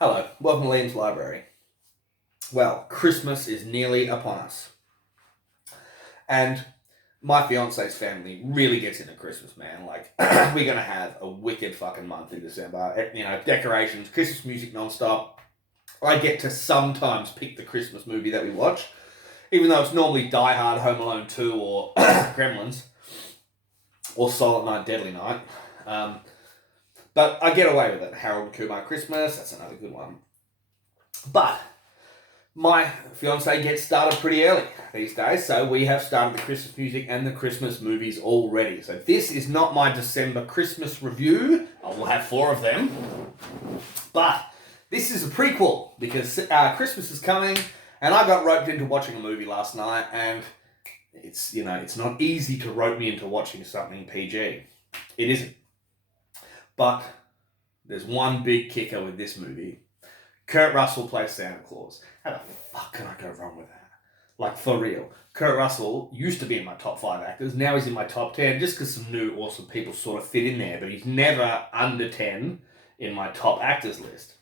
Hello, welcome to Liam's Library. Well, Christmas is nearly upon us. And my fiance's family really gets into Christmas, man. Like, we're going to have a wicked fucking month in December. You know, decorations, Christmas music non-stop. I get to sometimes pick the Christmas movie that we watch, even though it's normally Die Hard, Home Alone 2, or Gremlins, or Silent Night, Deadly Night. But I get away with it. Harold and Kumar Christmas, that's another good one. But my fiance gets started pretty early these days, so we have started the Christmas music and the Christmas movies already. So this is not my December Christmas review. I will have 4 of them. But this is a prequel because Christmas is coming, and I got roped into watching a movie last night, and it's not easy to rope me into watching something PG. It isn't. But there's one big kicker with this movie. Kurt Russell plays Santa Claus. How the fuck can I go wrong with that? Like, for real. Kurt Russell used to be in my top 5 actors. Now he's in my top 10 just because some new awesome people sort of fit in there. But he's never under 10 in my top actors list.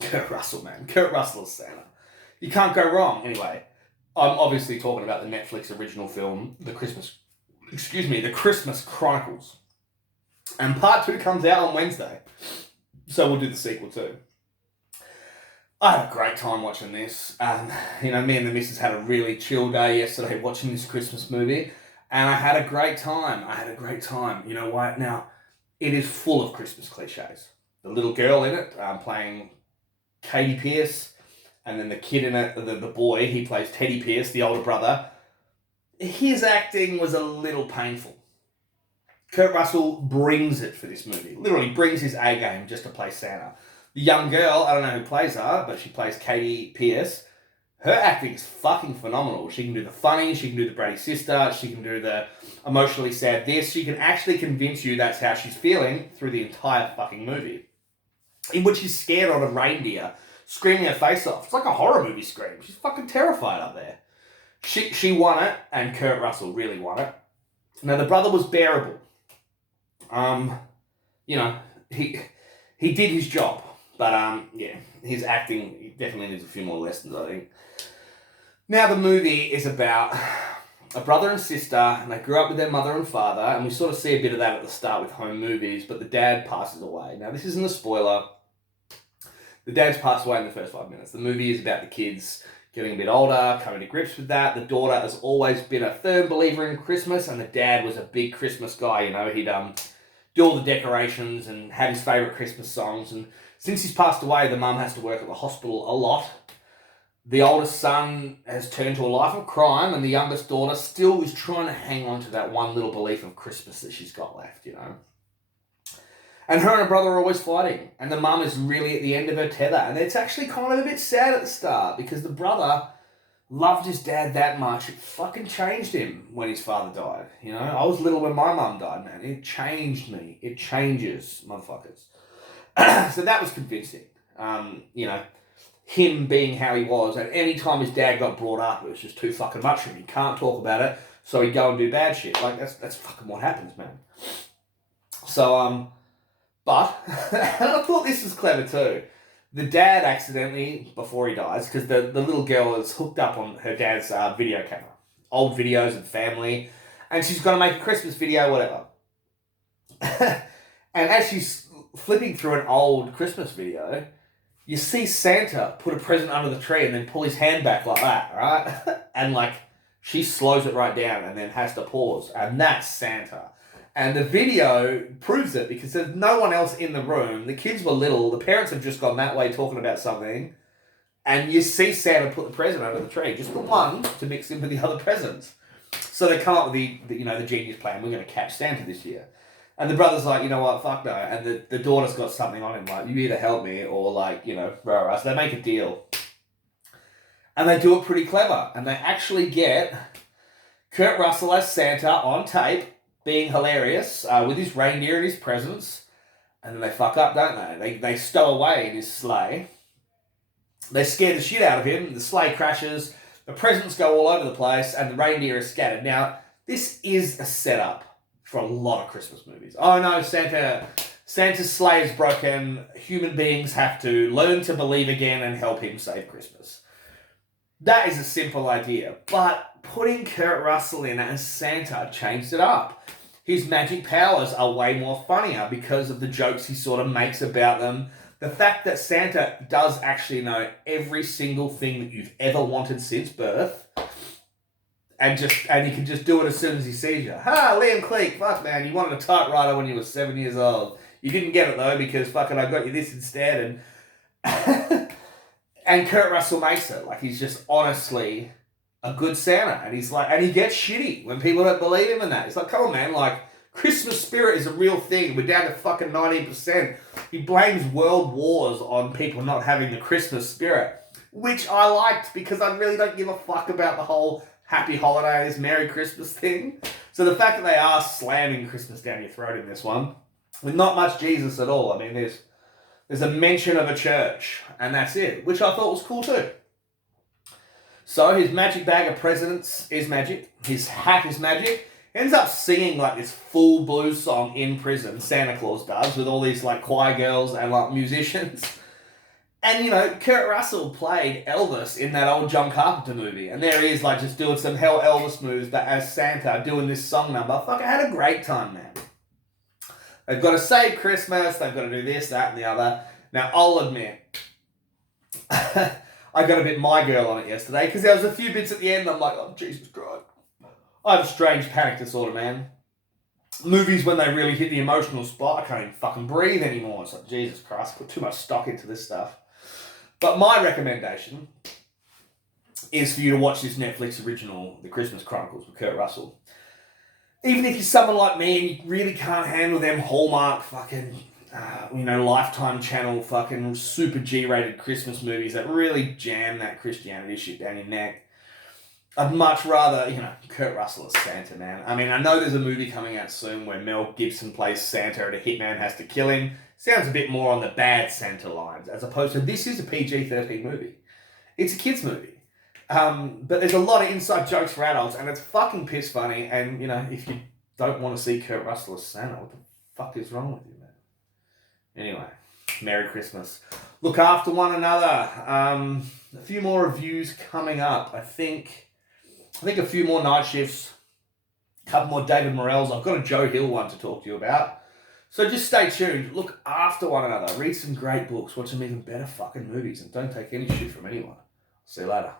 Kurt Russell, man. Kurt Russell is Santa. You can't go wrong. Anyway, I'm obviously talking about the Netflix original film, The Christmas Chronicles. And part 2 comes out on Wednesday. So we'll do the sequel too. I had a great time watching this. Me and the missus had a really chill day yesterday watching this Christmas movie. And I had a great time. You know what? Now, it is full of Christmas cliches. The little girl in it playing Katie Pierce. And then the kid in it, the boy, he plays Teddy Pierce, the older brother. His acting was a little painful. Kurt Russell brings it for this movie. Literally brings his A game just to play Santa. The young girl, I don't know who plays her, but she plays Katie Pierce. Her acting is fucking phenomenal. She can do the funny, she can do the bratty sister, she can do the emotionally sad this. She can actually convince you that's how she's feeling through the entire fucking movie. In which she's scared on a reindeer, screaming her face off. It's like a horror movie scream. She's fucking terrified up there. She won it, and Kurt Russell really won it. Now, the brother was bearable. He did his job, but his acting definitely needs a few more lessons, I think. Now the movie is about a brother and sister, and they grew up with their mother and father, and we sort of see a bit of that at the start with home movies, but the dad passes away. Now this isn't a spoiler. The dad's passed away in the first 5 minutes. The movie is about the kids getting a bit older, coming to grips with that. The daughter has always been a firm believer in Christmas, and the dad was a big Christmas guy. You know, he'd do all the decorations and had his favourite Christmas songs. And since he's passed away, the mum has to work at the hospital a lot. The oldest son has turned to a life of crime, and the youngest daughter still is trying to hang on to that one little belief of Christmas that she's got left, you know. And her and her brother are always fighting, and the mum is really at the end of her tether. And it's actually kind of a bit sad at the start, because the brother loved his dad that much, it fucking changed him when his father died. You know, I was little when my mum died, man. It changed me. It changes, motherfuckers. So that was convincing. Him being how he was, and any time his dad got brought up, it was just too fucking much for him. He can't talk about it, so he'd go and do bad shit. Like, that's fucking what happens, man. So, but, and I thought this was clever too. The dad accidentally, before he dies, because the little girl is hooked up on her dad's video camera. Old videos of family. And she's going to make a Christmas video, whatever. And as she's flipping through an old Christmas video, you see Santa put a present under the tree and then pull his hand back like that, right? And she slows it right down and then has to pause. And that's Santa. And the video proves it because there's no one else in the room. The kids were little. The parents have just gone that way talking about something. And you see Santa put the present under the tree. Just the one to mix in with the other presents. So they come up with the genius plan. We're going to catch Santa this year. And the brother's like, you know what, fuck no. And the daughter's got something on him. Like, you either help me or rah. So they make a deal. And they do it pretty clever. And they actually get Kurt Russell as Santa on tape, being hilarious with his reindeer and his presents, and then they fuck up, don't they? They stow away in his sleigh. They scare the shit out of him. The sleigh crashes. The presents go all over the place, and the reindeer is scattered. Now, this is a setup for a lot of Christmas movies. Oh no, Santa Santa's sleigh is broken. Human beings have to learn to believe again and help him save Christmas. That is a simple idea, but putting Kurt Russell in as Santa changed it up. His magic powers are way more funnier because of the jokes he sort of makes about them. The fact that Santa does actually know every single thing that you've ever wanted since birth, and he can just do it as soon as he sees you. Ha, Liam Cleek, fuck man, you wanted a typewriter when you were 7 years old. You didn't get it though because fucking I got you this instead, and and Kurt Russell makes it. Like, he's just honestly a good Santa. And he's like, and he gets shitty when people don't believe him in that. It's like, come on, man. Like, Christmas spirit is a real thing. We're down to fucking 19%. He blames world wars on people not having the Christmas spirit, which I liked because I really don't give a fuck about the whole happy holidays, Merry Christmas thing. So the fact that they are slamming Christmas down your throat in this one, with not much Jesus at all. I mean, there's a mention of a church, and that's it, which I thought was cool too. So his magic bag of presents is magic. His hat is magic. He ends up singing like this full blues song in prison, Santa Claus does, with all these like choir girls and like musicians. And, you know, Kurt Russell played Elvis in that old John Carpenter movie. And there he is, like, just doing some hell Elvis moves, but as Santa, doing this song number. Fuck, I had a great time, man. They've got to save Christmas, they've got to do this, that, and the other. Now, I'll admit, I got a bit my girl on it yesterday, because there was a few bits at the end, I'm like, oh, Jesus Christ. I have a strange panic disorder, man. Movies, when they really hit the emotional spot, I can't even fucking breathe anymore. It's like, Jesus Christ, put too much stock into this stuff. But my recommendation is for you to watch this Netflix original, The Christmas Chronicles with Kurt Russell. Even if you're someone like me and you really can't handle them Hallmark fucking, Lifetime channel fucking super G-rated Christmas movies that really jam that Christianity shit down your neck, I'd much rather, Kurt Russell as Santa, man. I mean, I know there's a movie coming out soon where Mel Gibson plays Santa and a hitman has to kill him. Sounds a bit more on the bad Santa lines, as opposed to this is a PG-13 movie. It's a kid's movie. But there's a lot of inside jokes for adults, and it's fucking piss funny. And, if you don't want to see Kurt Russell as Santa, what the fuck is wrong with you, man? Anyway, Merry Christmas. Look after one another. A few more reviews coming up. I think a few more night shifts. A couple more David Morrells. I've got a Joe Hill one to talk to you about. So just stay tuned. Look after one another. Read some great books. Watch some even better fucking movies. And don't take any shit from anyone. See you later.